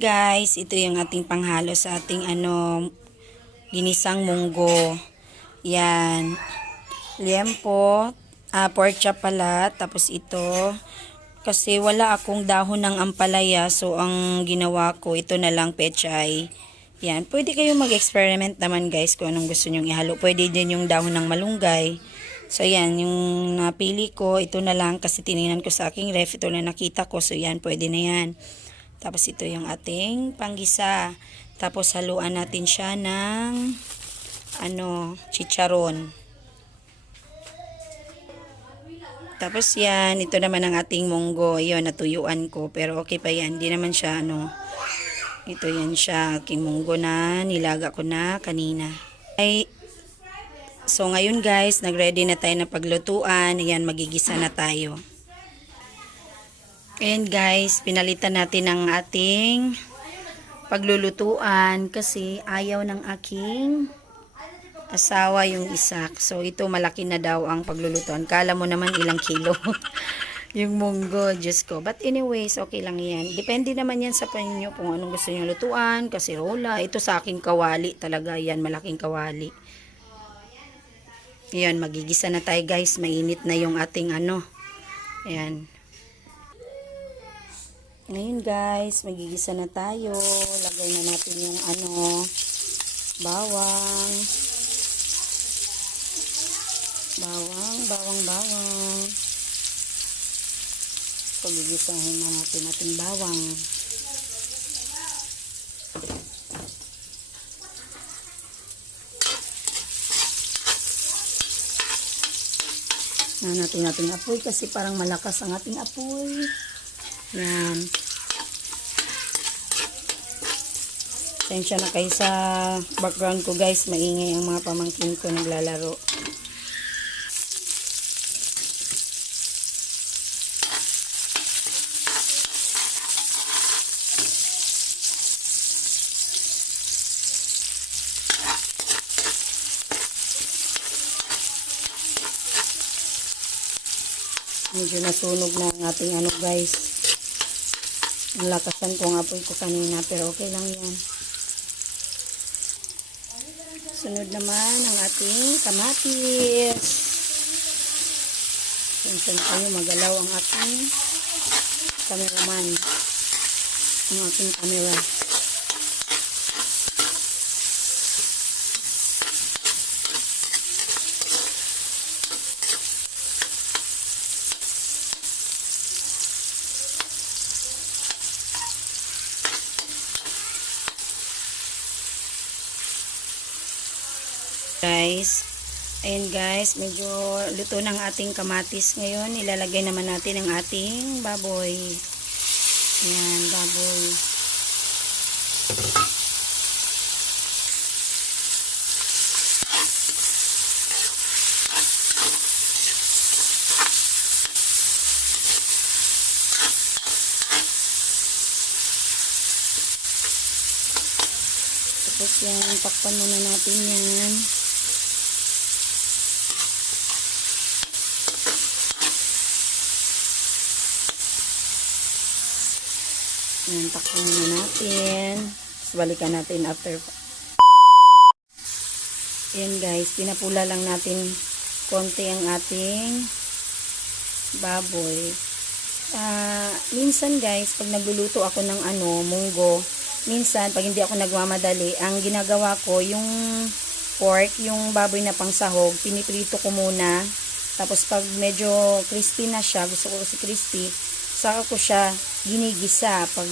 Guys, ito yung ating panghalo sa ating ginisang munggo. Yan. Liempo, pork chop pala, tapos ito. Kasi wala akong dahon ng ampalaya, so ang ginawa ko, ito na lang pechay. Yan, pwede kayong mag-experiment naman guys kung anong gusto nyong ihalo. Pwede din yung dahon ng malunggay. So yan, yung napili ko, ito na lang kasi tinignan ko sa aking ref, ito na nakita ko. So yan, pwede na yan. Tapos ito yung ating panggisa. Tapos haluan natin siya ng chicharon. Tapos yan, ito naman ang ating munggo. Ayun, natuyuan ko. Pero okay pa yan. Hindi naman siya ito yan siya, aking munggo na nilaga ko na kanina. So ngayon guys, nagready na tayo na paglutuan. Ayan, magigisa na tayo. And guys, pinalitan natin ang ating paglulutuan kasi ayaw ng aking asawa yung isa. So ito malaki na daw ang paglulutuan. Kala mo naman ilang kilo yung munggo, Diyos ko. But anyways, okay lang yan. Depende naman yan sa panyo kung anong gusto nyo lutuan. Kasi rola, ito sa aking kawali talaga yan, malaking kawali. Ayan, magigisa na tayo guys. Mainit na yung ating Ayan. Ngayon guys, magigisa na tayo. Lagay na natin yung bawang. Bawang. Pagigisahin na natin ating bawang. Na natin ating apoy kasi parang malakas ang ating apoy. Yan. Tensya na kayo sa background ko guys. Maingay ang mga pamangkin ko naglalaro. Medyo nasunog na ang ating guys. Ang lakasan ko ang apoy ko kanina pero okay lang yan. Sunod naman ang ating kamatis. Tensya na kayo, magalaw ang ating cameraman. Ang ating camera. Guys, ayan guys, medyo luto ng ating kamatis ngayon. Ilalagay naman natin ang ating baboy. Ayan, baboy. Tapos yan, takpan muna natin yan. Yan, takpan muna natin. Tapos balikan natin after. Yan guys, pinapula lang natin konti ang ating baboy. Minsan guys, pag nagluluto ako ng munggo, minsan pag hindi ako nagmamadali, ang ginagawa ko, yung pork, yung baboy na pangsahog, piniprito ko muna. Tapos pag medyo crispy na siya, gusto ko kasi crispy, saka ko siya ginigisa. Pag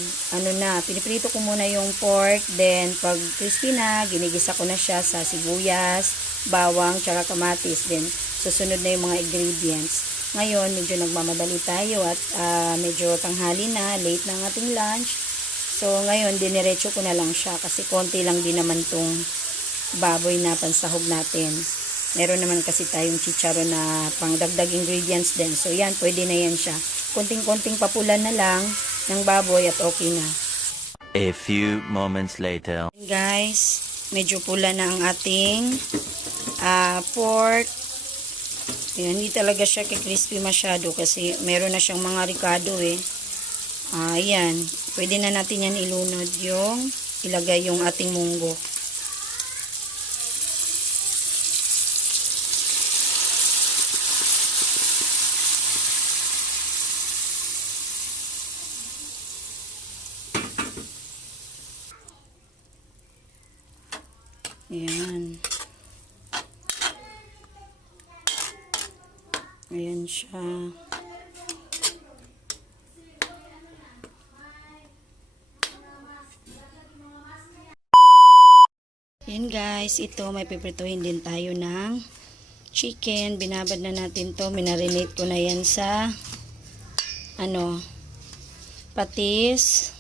piniprito ko muna yung pork, then pag crispy na, ginigisa ko na siya sa sibuyas, bawang, tsaka kamatis. Then susunod na yung mga ingredients. Ngayon, medyo nagmamadali tayo at medyo tanghali na, late na ang ating lunch. So ngayon, diniretso ko na lang siya kasi konti lang din naman tong baboy na pansahog natin. Meron naman kasi tayong chicharon na pangdagdag ingredients din. So yan, pwede na yan siya. Konting-konting papulan na lang ng baboy at okay na. A few moments later. Guys, medyo pula na ang ating pork. Yan, hindi talaga siya crispy masyado kasi meron na siyang mga ricado Ayan. Pwede na natin yan ilunod yung ilagay yung ating munggo. Ayan. Ayan siya. Ayan guys, ito may piprituhin din tayo ng chicken. Binabad na natin to. Minarinate ko na yan sa patis,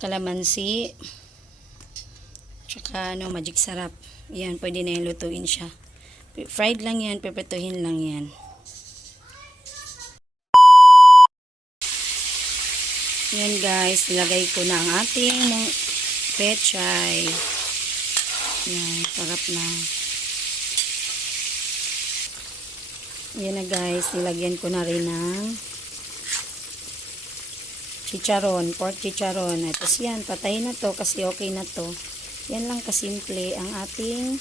kalamansi, tsaka magic sarap. Yan, pwede na yung lutuin siya. Fried lang yan, piprituhin lang yan. Yan guys, nilagay ko na ang ating pechay. Yan, sarap na. Yan na guys, nilagyan ko na rin ng chicharon, pork chicharon. Tapos yan, patay na to kasi okay na to. Yan lang kasimple ang ating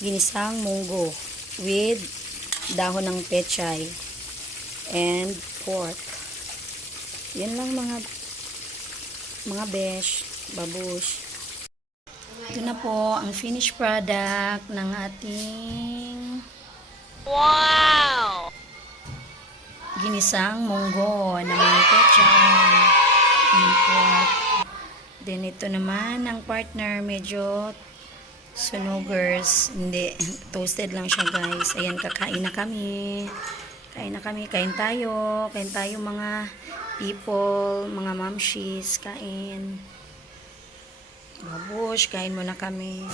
ginisang munggo with dahon ng pechay and pork. Yan lang mga besh, babush. Ito na po ang finished product ng ating ginisang munggo na may pechay and pork. Then ito naman ang partner, medyo sunugers, hindi, toasted lang siya guys. Ayan, kakain na kami. Kain tayo mga people, mga mamshis, kain. Babush, kain muna kami.